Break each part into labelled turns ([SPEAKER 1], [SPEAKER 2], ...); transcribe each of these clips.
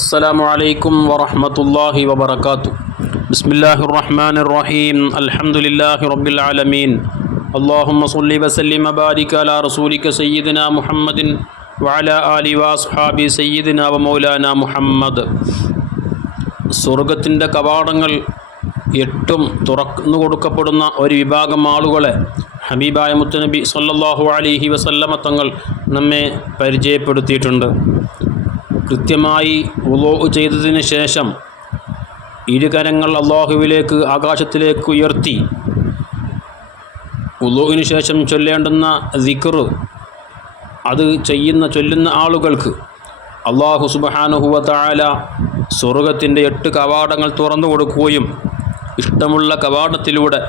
[SPEAKER 1] السلام عليكم ورحمة الله وبركاته بسم الله الرحمن الرحيم الحمد لله رب العالمين اللهم صل وسلم وبارك على رسولك سيدنا محمد وعلى آله وأصحابه سيدنا ومولانا محمد സ്വർഗത്തിൻ്റെ കവാടങ്ങൾ എട്ടും തുറന്നു കൊടുക്കപ്പെടുന്ന ഒരു വിഭാഗം ആളുകളെ ഹബീബായ മുത്തുനബി സല്ലല്ലാഹു അലൈഹി വസല്ലമ തങ്ങൾ നമ്മെ പരിചയപ്പെടുത്തിയിട്ടുണ്ട് കൃത്യമായി ഉലോ ചെയ്തതിന് ശേഷം ഇരുകരങ്ങൾ അള്ളാഹുവിലേക്ക് ആകാശത്തിലേക്ക് ഉയർത്തി. ഉലോവിന് ശേഷം ചൊല്ലേണ്ടുന്ന ദിക്റ് അത് ചെയ്യുന്ന ചൊല്ലുന്ന ആളുകൾക്ക് അള്ളാഹു സുബഹാനുഹുവ താല സ്വർഗത്തിന്റെ എട്ട് കവാടങ്ങൾ തുറന്നു കൊടുക്കുകയും ഇഷ്ടമുള്ള കവാടത്തിലൂടെ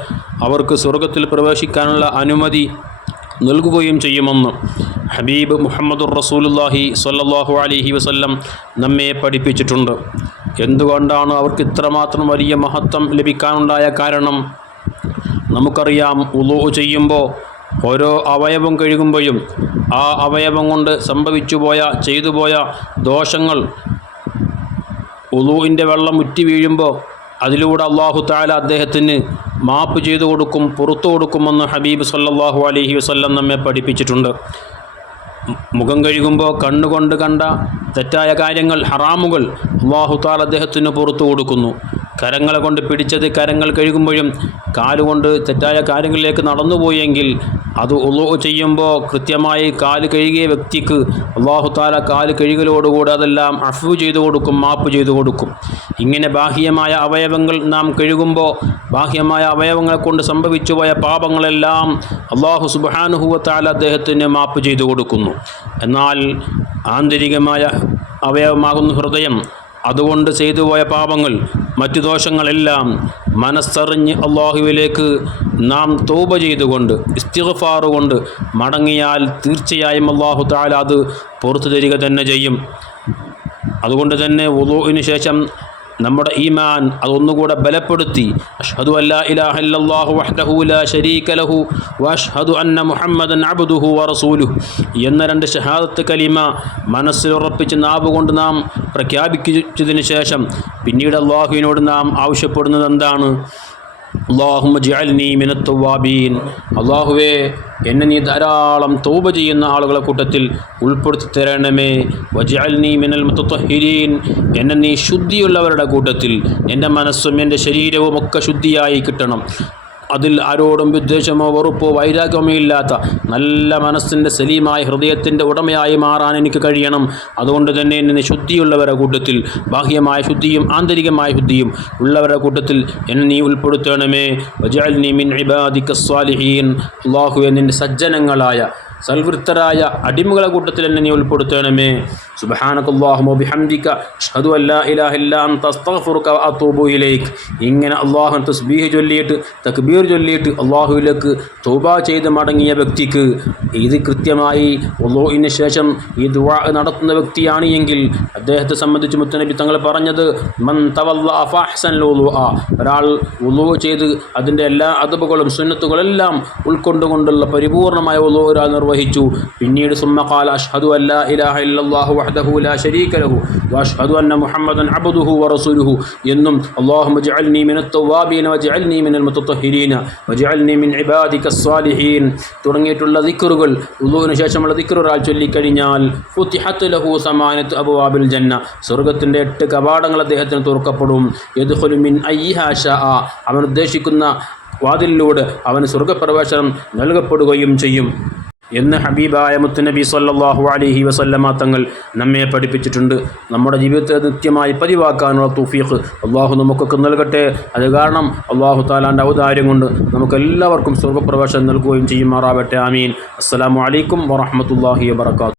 [SPEAKER 1] അവർക്ക് സ്വർഗത്തിൽ പ്രവേശിക്കാനുള്ള അനുമതി നൽകുകയും ചെയ്യുമെന്ന് ഹബീബ് മുഹമ്മദുർ റസൂലുല്ലാഹി സ്വല്ലല്ലാഹു അലൈഹി വസല്ലം നമ്മെ പഠിപ്പിച്ചിട്ടുണ്ട്. എന്തുകൊണ്ടാണ് അവർക്ക് ഇത്രമാത്രം വലിയ മഹത്വം ലഭിക്കാനുണ്ടായ കാരണം? നമുക്കറിയാം ഉളു ചെയ്യുമ്പോൾ ഓരോ അവയവം കഴുകുമ്പോഴും ആ അവയവം കൊണ്ട് സംഭവിച്ചു പോയ ചെയ്തു പോയ ദോഷങ്ങൾ ഉളുവിന്റെ വെള്ളം ഉറ്റി വീഴുമ്പോൾ അതിലൂടെ അള്ളാഹു താല അദ്ദേഹത്തിന് മാപ്പ് ചെയ്തു കൊടുക്കും പുറത്തു കൊടുക്കുമെന്ന് ഹബീബ് സല്ലാഹു അലഹി വസ്ല്ലം നമ്മെ പഠിപ്പിച്ചിട്ടുണ്ട്. മുഖം കഴുകുമ്പോൾ കണ്ണുകൊണ്ട് കണ്ട തെറ്റായ കാര്യങ്ങൾ ഹറാമുകൾ അള്ളാഹുത്താൽ അദ്ദേഹത്തിന് പുറത്തു കൊടുക്കുന്നു. കരങ്ങളെ കൊണ്ട് പിടിച്ചത് കരങ്ങൾ കഴുകുമ്പോഴും കാലുകൊണ്ട് തെറ്റായ കാര്യങ്ങളിലേക്ക് നടന്നുപോയെങ്കിൽ അത് ഉള്ളു ചെയ്യുമ്പോൾ കൃത്യമായി കാൽ കഴുകിയ വ്യക്തിക്ക് അള്ളാഹു താല കാൽ കഴുകലോടുകൂടി അതെല്ലാം അഫു ചെയ്തു കൊടുക്കും മാപ്പ് ചെയ്തു കൊടുക്കും. ഇങ്ങനെ ബാഹ്യമായ അവയവങ്ങൾ നാം കഴുകുമ്പോൾ ബാഹ്യമായ അവയവങ്ങളെ കൊണ്ട് സംഭവിച്ചു പോയ പാപങ്ങളെല്ലാം അള്ളാഹു സുബാനുഹുവത്താല അദ്ദേഹത്തിന് മാപ്പ് ചെയ്തു കൊടുക്കുന്നു. എന്നാൽ ആന്തരികമായ അവയവമാകുന്ന ഹൃദയം അതുകൊണ്ട് ചെയ്തു പോയ പാപങ്ങൾ മറ്റു ദോഷങ്ങളെല്ലാം മനസ്സറിഞ്ഞ് അള്ളാഹുവിലേക്ക് നാം തൗബ ചെയ്തുകൊണ്ട് ഇസ്തിഗ്ഫാർ കൊണ്ട് മടങ്ങിയാൽ തീർച്ചയായും അള്ളാഹു താല അത് പുറത്തു തരിക തന്നെ ചെയ്യും. അതുകൊണ്ട് തന്നെ വുളുവിന് ശേഷം നമ്മുടെ ഈമാൻ അതൊന്നുകൂടെ ബലപ്പെടുത്തി. അഷ്ഹദു അല്ലാ ഇലാഹ ഇല്ലല്ലാഹു അന്ന മുഹമ്മദൻ എന്ന രണ്ട് ഷഹാദത്ത് കലിമ മനസ്സിലുറപ്പിച്ച് നാവ് കൊണ്ട് നാം പ്രഖ്യാപിച്ചതിന് ശേഷം പിന്നീട് അള്ളാഹുവിനോട് നാം ആവശ്യപ്പെടുന്നത് എന്താണ്? അള്ളാഹുമ്മ ജഅൽനി മിനത്തുവാബീൻ അള്ളാഹുവേ എന്നെ നീ ധാരാളം തൗബ ചെയ്യുന്ന ആളുകളെ കൂട്ടത്തിൽ ഉൾപ്പെടുത്തി തരണമേ. വജഅൽനി മിനൽ മുത്തഹിരീൻ എന്നെ നീ ശുദ്ധിയുള്ളവരുടെ കൂട്ടത്തിൽ എന്റെ മനസ്സും എന്റെ ശരീരവും ഒക്കെ ശുദ്ധിയായി കിട്ടണം. അതിൽ ആരോടും വിദ്വേഷമോ വെറുപ്പോ വൈരാഗ്യമോ ഇല്ലാത്ത നല്ല മനസ്സിന്റെ സലീമായ ഹൃദയത്തിന്റെ ഉടമയായി മാറാൻ എനിക്ക് കഴിയണം. അതുകൊണ്ട് തന്നെ എന്നെ ശുദ്ധിയുള്ളവരുടെ കൂട്ടത്തിൽ ബാഹ്യമായ ശുദ്ധിയും ആന്തരികമായ ശുദ്ധിയും ഉള്ളവരുടെ കൂട്ടത്തിൽ എന്നെ നീ ഉൾപ്പെടുത്തണമേ. വജാൽ നീ മിൻ ഇബാദി സ്വാലിഹീൻ. അള്ളാഹു എന്നിന്റെ സജ്ജനങ്ങളായ സൽവൃത്തരായ അടിമകളെ കൂട്ടത്തിൽ എന്നെ നീ ഉൾപ്പെടുത്തണമേ. ഇലൈക്. ഇങ്ങനെ അള്ളാഹു തസ്ബീഹ് ചൊല്ലിയിട്ട് തക്ബീർ ചൊല്ലിയിട്ട് അള്ളാഹുവിലേക്ക് തൗബ ചെയ്ത് മടങ്ങിയ വ്യക്തിക്ക് ഇത് കൃത്യമായി ഒലോയിന് ശേഷം ഈ ദുആ നടത്തുന്ന വ്യക്തിയാണ് എങ്കിൽ അദ്ദേഹത്തെ സംബന്ധിച്ച് മുത്തനബി തങ്ങൾ പറഞ്ഞത് മൻ ഒരാൾ വുളു ചെയ്ത് അതിന്റെ എല്ലാ അതബുകളും സുന്നത്തുകളെല്ലാം ഉൾക്കൊണ്ടുകൊണ്ടുള്ള പരിപൂർണമായ വുളു ഒരാൾ നിർവഹിച്ചു പിന്നീട് സുമ്മഖാല അഷ്ഹദു അല്ലാ ഇലാഹ ഇല്ലല്ലാഹു വഹ്ദഹു ലാ ശരീക ലഹു വഅഷ്ഹദു അന്ന മുഹമ്മദൻ അബ്ദുഹു വറസൂലുഹു എന്നും അല്ലാഹുമ്മ ജഅൽനി മിനൽ തവ്വാബീന വജഅൽനി മിനൽ മുത്തത്വഹിരീന വജഅൽനി മിൻ ഇബാദികസ് സ്വാലിഹീൻ തുടങ്ങിയിട്ടുള്ള ദിക്റുകൾ ഉദുവിന് ശേഷമുള്ള ദിക്ർ ഒരാൾ ചൊല്ലിക്കഴിഞ്ഞാൽ ഫുത്തിഹത്ത് ലഹു സമാനത്ത് അബുവാബിൽ ജന്ന സ്വർഗത്തിന്റെ എട്ട് കവാടങ്ങൾ അദ്ദേഹത്തിന് തുറക്കപ്പെടും. യദ്ഖുലു മിൻ അയ്യിഹാ ഷാഅ അവൻ ഉദ്ദേശിക്കുന്ന വാതിലിലൂടെ അവന് സ്വർഗപ്രവേശനം നൽകപ്പെടുകയും ചെയ്യും. എന്ന് ഹബീബായ മുത്തുനബി സല്ലാഹു അലഹി വസല്ലമ തങ്ങൾ നമ്മെ പഠിപ്പിച്ചിട്ടുണ്ട്. നമ്മുടെ ജീവിതത്തെ നിത്യമായി പതിവാക്കാനുള്ള തുഫീഖ് അള്ളാഹു നമുക്കൊക്കെ നൽകട്ടെ. അത് കാരണം അള്ളാഹു താലാന്റെ ഔദാര്യം കൊണ്ട് നമുക്കെല്ലാവർക്കും സ്വർഗപ്രവേശനം നൽകുകയും ചെയ്യുമാറാവട്ടെ. ആമീൻ. അസ്സാം അലൈക്കും വറഹ്മത്തുള്ളാഹി വബറകാതുഹു.